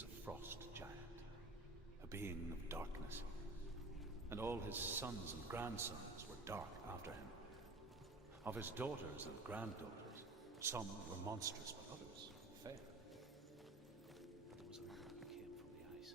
was a frost giant, a being of darkness, and all his sons and grandsons were dark after him. Of his daughters and granddaughters, some were monstrous, but others fair. There was another who came from the ice.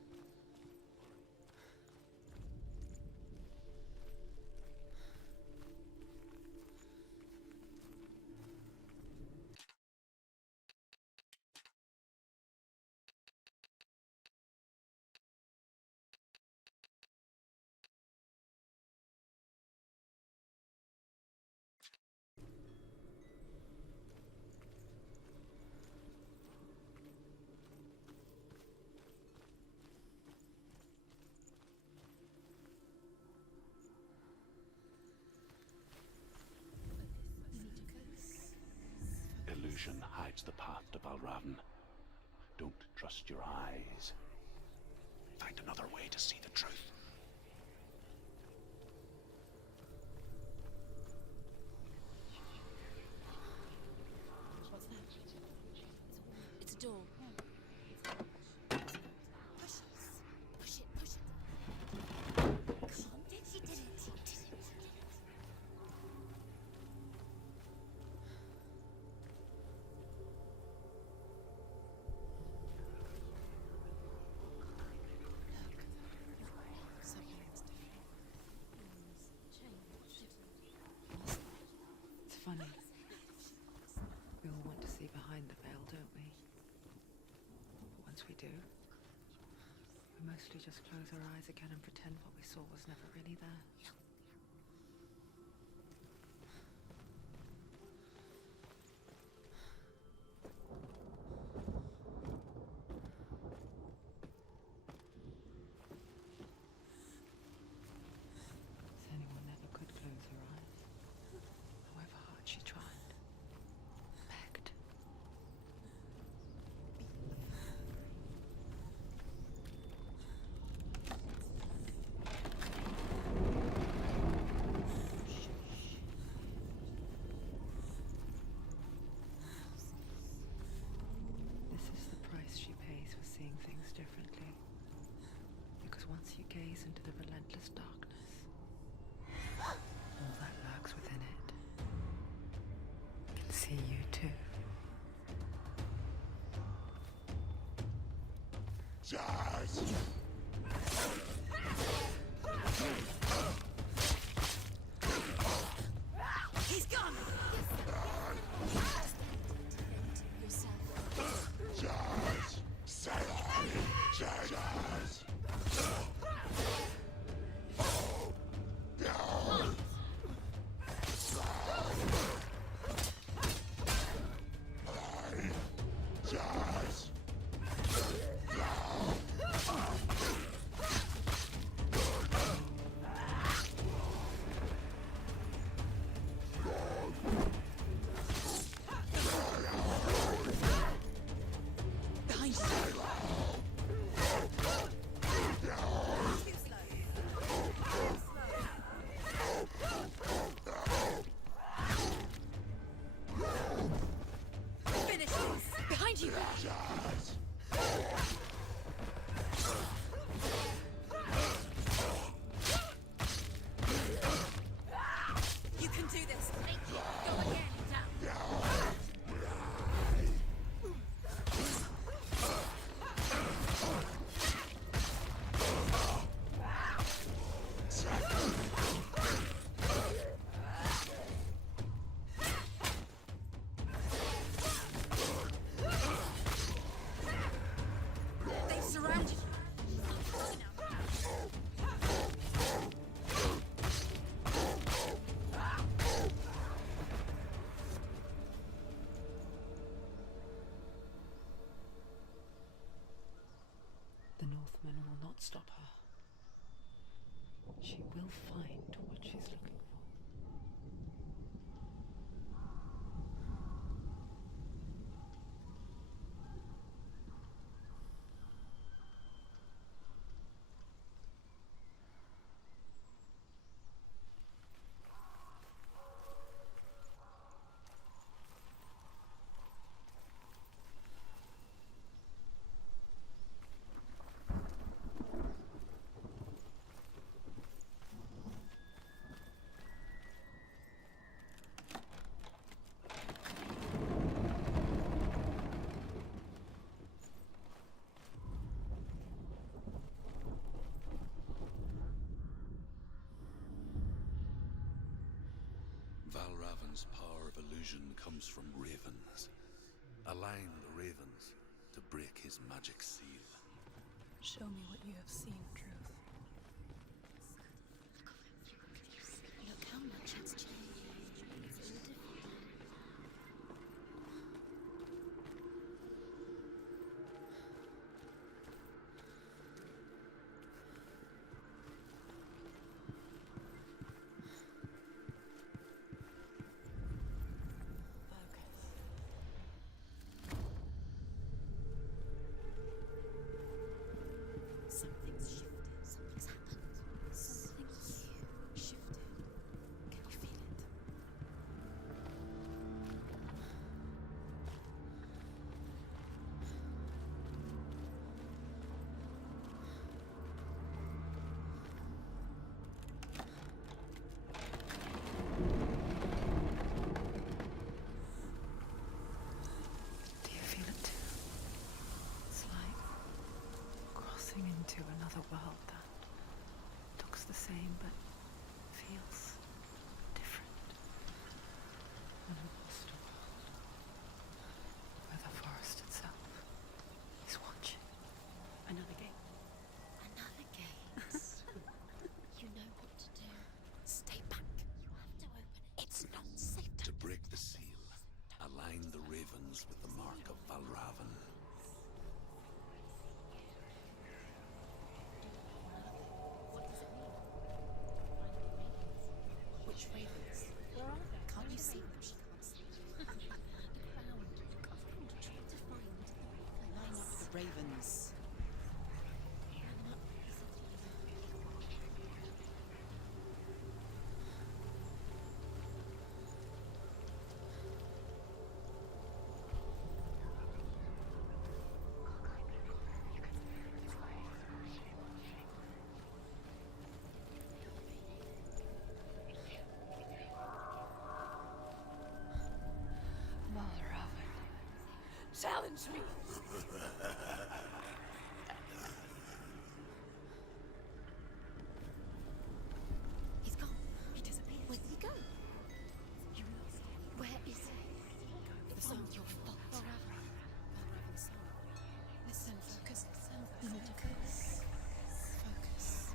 Illusion hides the path to Valravn. Don't trust your eyes. Find another way to see the truth. What's that? It's a door. Push it. Push it. Push it. Come on. She did it. It's funny. We all want to see behind the veil, don't we? But once we do, we mostly just close our eyes again and pretend what we saw was never really there. Senua never could close her eyes, however hard she tried, begged. This is the price she pays for seeing things differently. Because once you gaze into the relentless darkness, all that lurks within it can see you too. He's gone! Behind you! Finish this! Behind you! You can do this! Go again, down! They've surrounded you! The Northmen will not stop her. She will find what she's looking for. Valravn's power of illusion comes from ravens. Align the ravens to break his magic seal. Show me what you have seen, Truth. Look how much it's changed. It's all different now. Something's shifted. Something's happened. Something you shifted. Can you feel it? Do you feel it too? It's like crossing into another world that looks the same but feels different. An imposter world where the forest itself is watching. Another gate. Another gate. You know what to do. Stay back. You have to open it. It's not safe To break the seal, align the ravens with the mark of Valravn. What does it mean? Which ravens? Where are they? Can't you see them? She can't see them. The ground. Try to find the ravens. Line up the ravens. Valravn, challenge me! He's gone. He disappeared. Where did he go? You lost him. Where is he? It's all your fault. Valravn's soul. Listen, focus. You need to focus. Focus.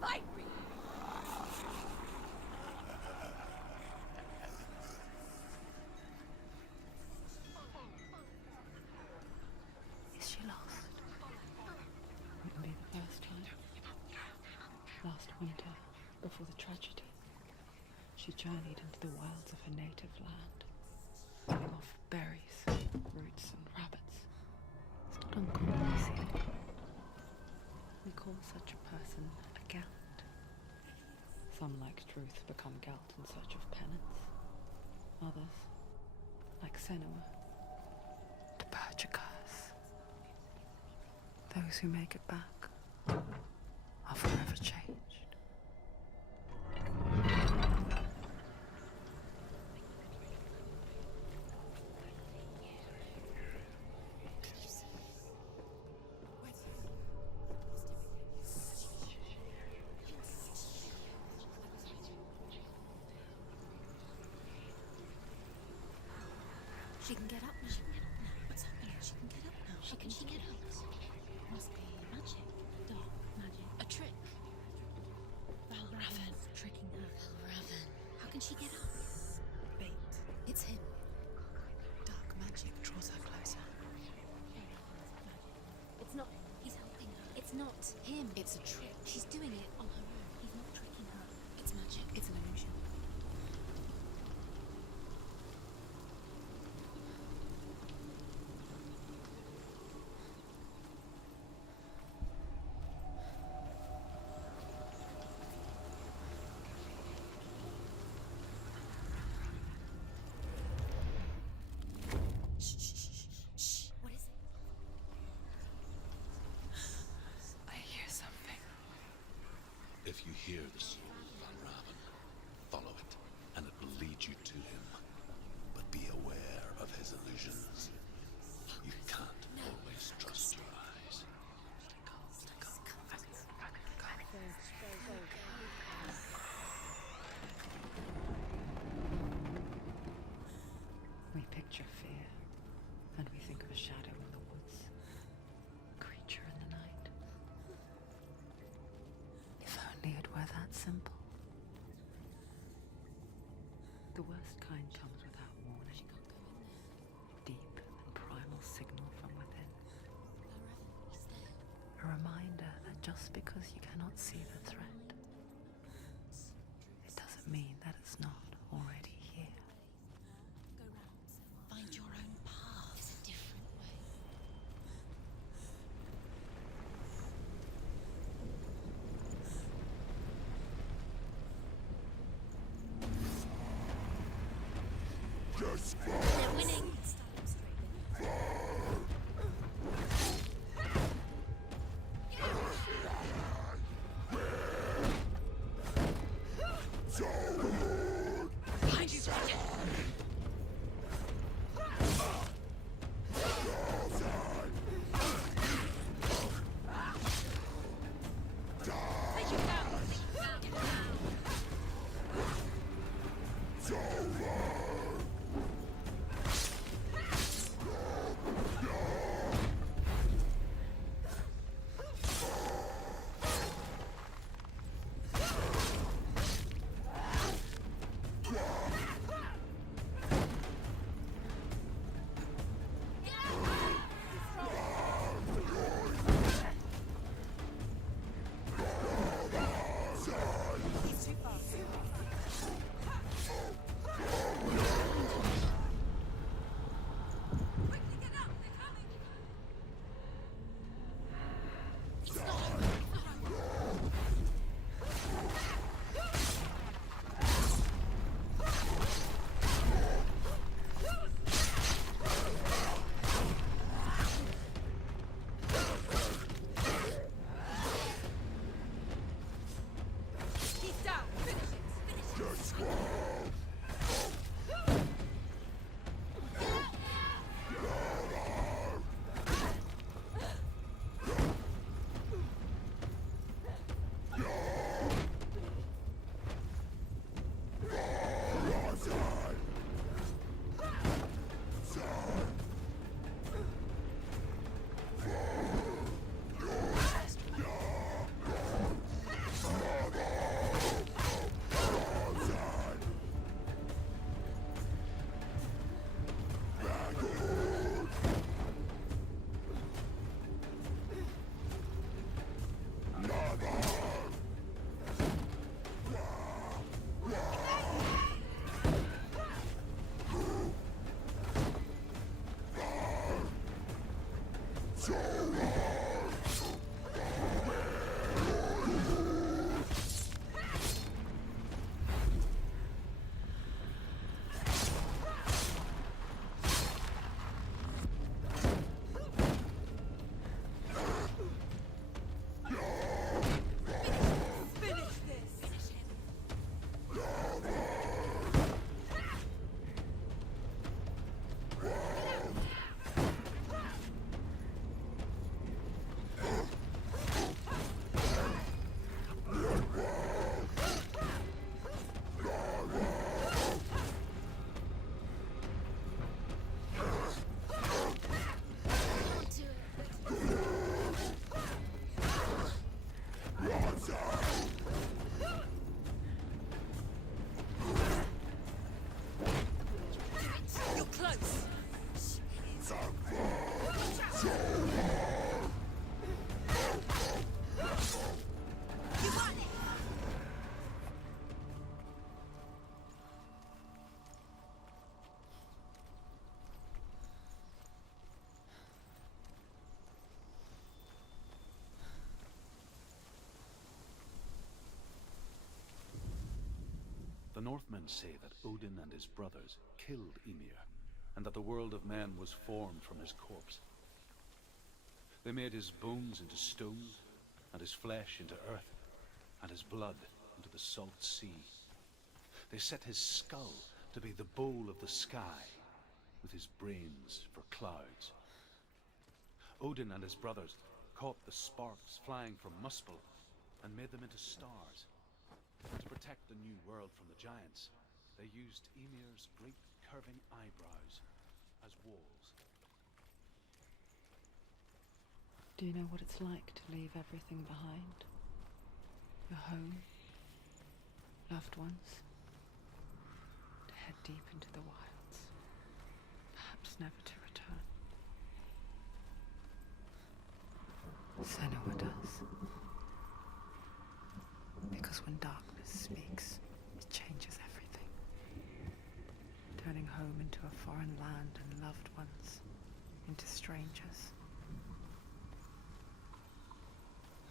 Fight me! Is she lost? Wouldn't be the first time. Last winter, before the tragedy, she journeyed into the wilds of her native land, living off berries, roots and rabbits. It's not uncommon, you see. We call such a person a Gelt. Some, like Truth, become Gelt in search of penance. Others, like Senua, to purge a curse. Those who make it back are forever changed. She can get up now. What's happening? She can get up now. How can she get up? Must be magic. Dark magic. A trick. Valravn tricking her. Valravn. How can she get up? Bait. It's him. Dark magic draws her closer. It's not. He's helping her. It's not him. It's a trick. She's doing it on her own. He's not tricking her. It's magic. It's an illusion. you hear the soul of Valravn, follow it, and it will lead you to him. But be aware of his illusions. You can't always trust your eyes. We picture fear, and we think of a shadow in the woods, a creature in the night. If only it were that simple. The worst kind comes without warning. Deep and primal signal from within. A reminder that just because you cannot see the threat, it doesn't mean that it's not already here. Find your own path. There's a different way. They're winning. Behind you, Roger. Take him down. He's too fast. Quickly get up, they're coming. He's down. Finish it. Finish it. Finish this. Finish him. You're close. You got it. The Northmen say that Odin and his brothers killed Ymir, and that the world of men was formed from his corpse. They made his bones into stone, and his flesh into earth, and his blood into the salt sea. They set his skull to be the bowl of the sky, with his brains for clouds. Odin and his brothers caught the sparks flying from Muspel and made them into stars. To protect the new world from the giants, they used Ymir's great curving eyebrows as walls. Do you know what it's like to leave everything behind? Your home, loved ones, to head deep into the wilds, perhaps never to return. Senua does. Because when darkness speaks, it changes everything, turning home into a foreign land and loved ones into strangers.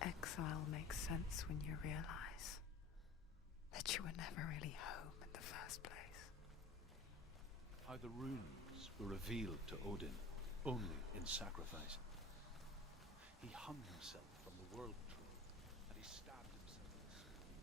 Exile makes sense when you realize that you were never really home in the first place. How the runes were revealed to Odin only in sacrifice. He hung himself from the world tree, and he stabbed himself in the stomach.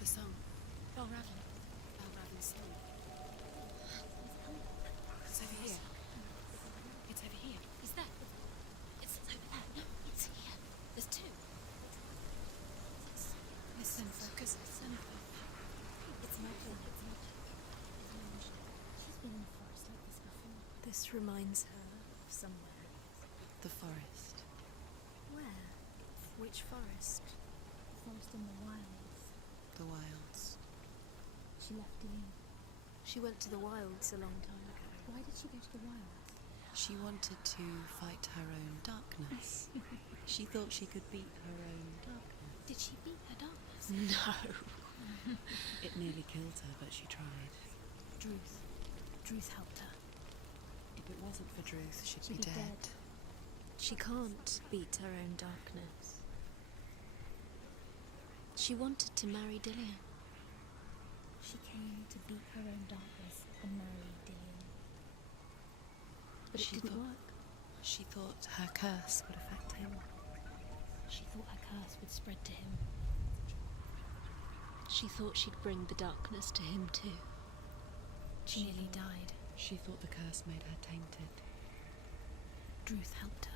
The song. Valravn. Valravn's song. It's over here. It's over here. Is that? It's over there. No, it's here. There's two. Listen, focus. Listen. It's Myrtle. She's been in the forest like this before. This reminds her of somewhere. The forest. Where? Which forest? The forest in the wilds. The wilds. She left Dean. She went to the wilds a long time ago. Why did she go to the wilds? She wanted to fight her own darkness. She thought she could beat her own darkness. Did she beat her darkness? No. It nearly killed her, but she tried. Druth. Druth helped her. If it wasn't for Druth, she'd She'd be be dead. She can't beat her own darkness. She wanted to marry Dillian. She came to beat her own darkness and marry Dillian. But it She didn't thought- work. She thought her curse would affect him. She thought her curse would spread to him. She thought she'd bring the darkness to him too. She nearly died. She thought the curse made her tainted. Druth helped her.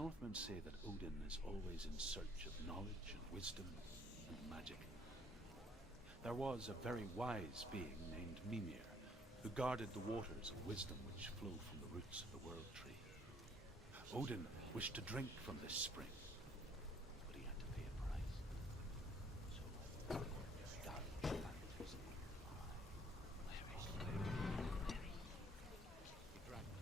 Northmen say that Odin is always in search of knowledge and wisdom and magic. There was a very wise being named Mimir, who guarded the waters of wisdom which flow from the roots of the World Tree. Odin wished to drink from this spring, but he had to pay a price. So, God planted his evil eye. He drank it.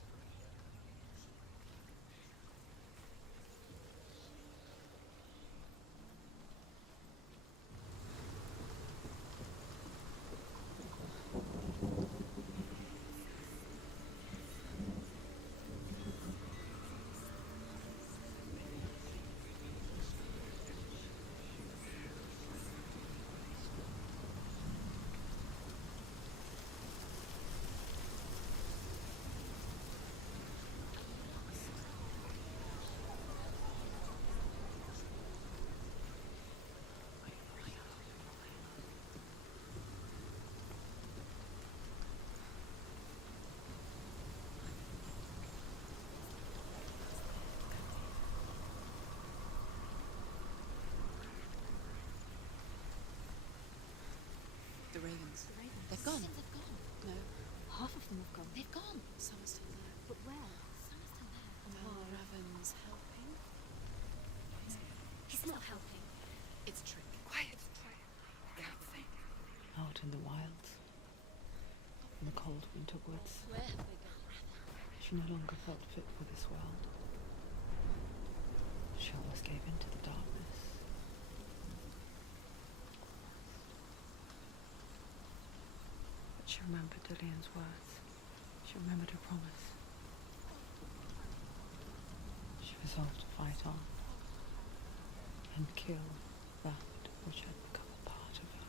The ravens. They've gone. They've gone. No, Half of them have gone. They've gone. some are still there. But where? Some are still there. And why? Valravn's helping. He's not helping. It's a trick. Quiet. Out in the wilds, in the cold winter woods, Where have they gone? she no longer felt fit for this world. She almost gave in to the darkness. But she remembered Dillian's words. She remembered her promise. She resolved to fight on and kill that which had become a part of her.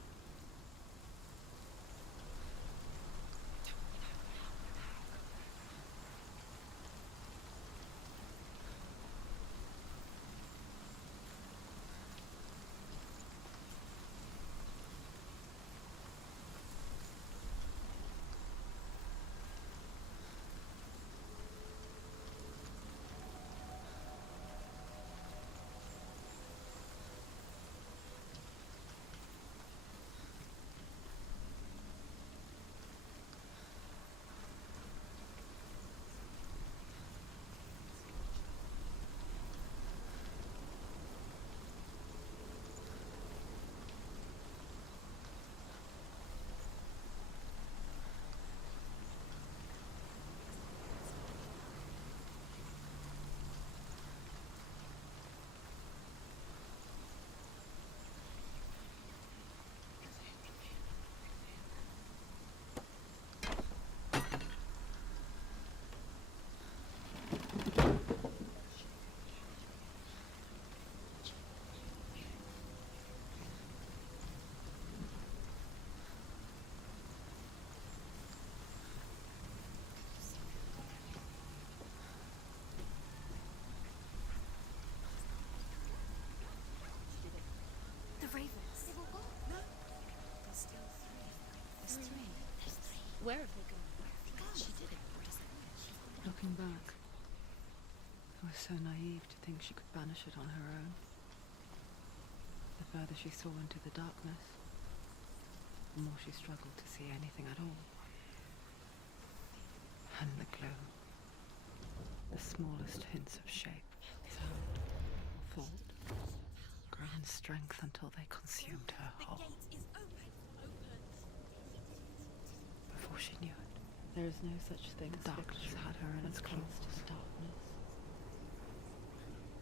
The ravens. They've all gone. No. There's still three. There's three. There's three. Where have they gone? She did it. Looking back, I was so naive to think she could banish it on her own. The further she saw into the darkness, the more she struggled to see anything at all. And the glow, the smallest hints of shape, sound, or thought, grew in strength until they consumed her whole. Is open. Before she knew it, there is no such thing as darkness had her in its close to the darkness.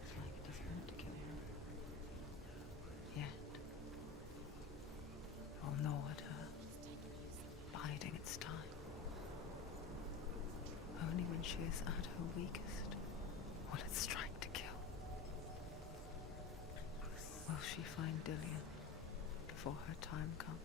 It's like it doesn't want to kill her. Yet, it will gnaw at her, biding its time. Only when she is at her weakest will it strike to kill. Will she find Dillian before her time comes?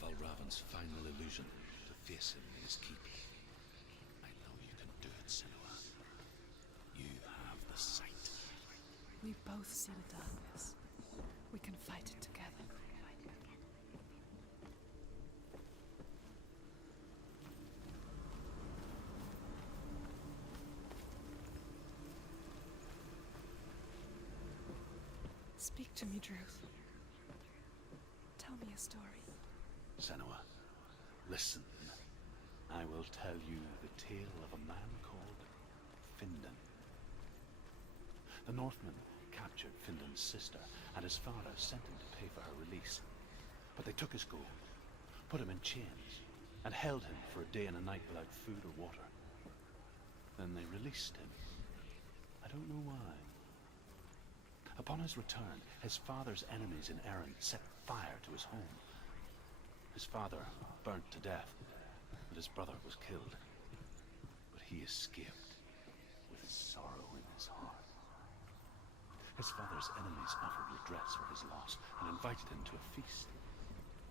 Valravn's final illusion to face him in his keep. I know you can do it, Senua. You have the sight. We both see the darkness. We can fight it together. Speak to me, Druth. Tell me a story. Senua, listen. I will tell you the tale of a man called Findan. The Northmen captured Findan's sister, and his father sent him to pay for her release. But they took his gold, put him in chains, and held him for a day and a night without food or water. Then they released him. I don't know why. Upon his return, his father's enemies in Erin set fire to his home. His father burnt to death, and his brother was killed. But he escaped with sorrow in his heart. His father's enemies offered redress for his loss and invited him to a feast.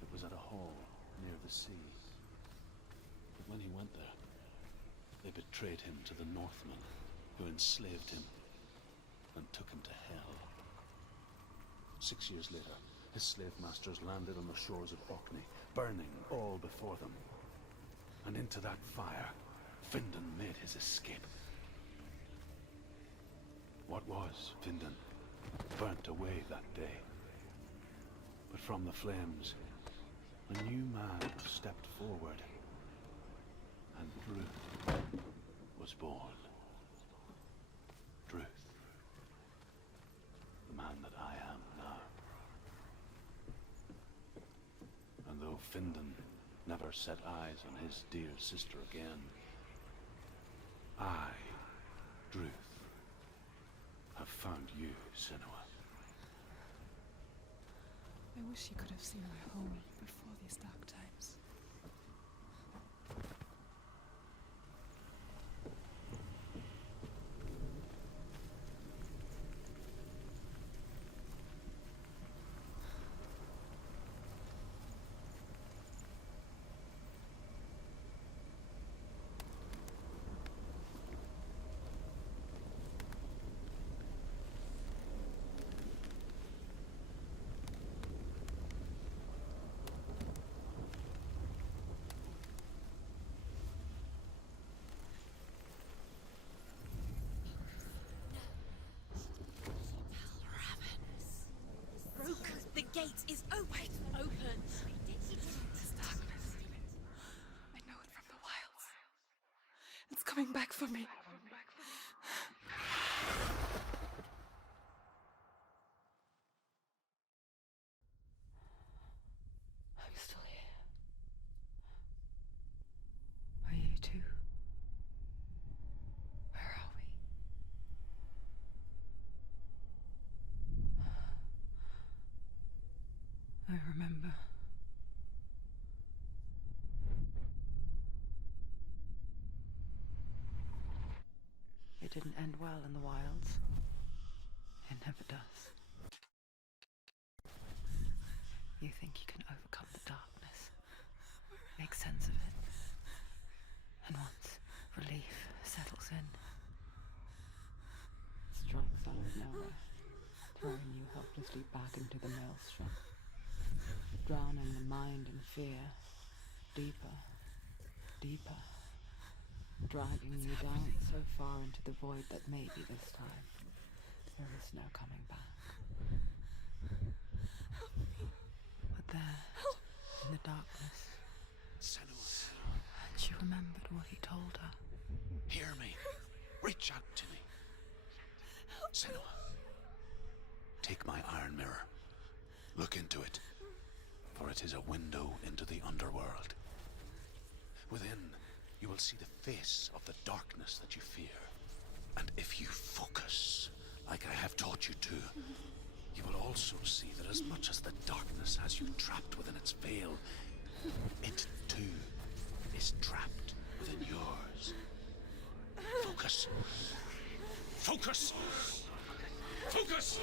It was at a hall near the sea. But when he went there, they betrayed him to the Northmen, who enslaved him and took him to hell. 6 years later, his slave masters landed on the shores of Orkney, burning all before them. And into that fire, Findan made his escape. What was Findan burnt away that day. But from the flames, a new man stepped forward, and Druth was born. Druth. The man that I am now. And though Findan never set eyes on his dear sister again, I, Druth, have found you, Senua. I wish you could have seen my home before these dark times. The gate is open. Open. This darkness. I know it from the wilds. It's coming back for me. I'm still here. Are you too? Where are we? I remember. It didn't end well in the wilds. It never does. You think you can overcome the darkness, make sense of it, and once relief settles in, strikes out of nowhere, throwing you helplessly back into the maelstrom, drowning the mind in fear, deeper, deeper, dragging you down so far into the void that maybe this time there is no coming back. But there, in the darkness, Senua, and she remembered what he told her. hear me. Reach out to me. Senua, take my iron mirror. Look into it, for it is a window into the underworld. Within, you will see the face of the darkness that you fear. And if you focus, like I have taught you to, you will also see that as much as the darkness has you trapped within its veil, it too is trapped within yours. Focus! Focus! Focus!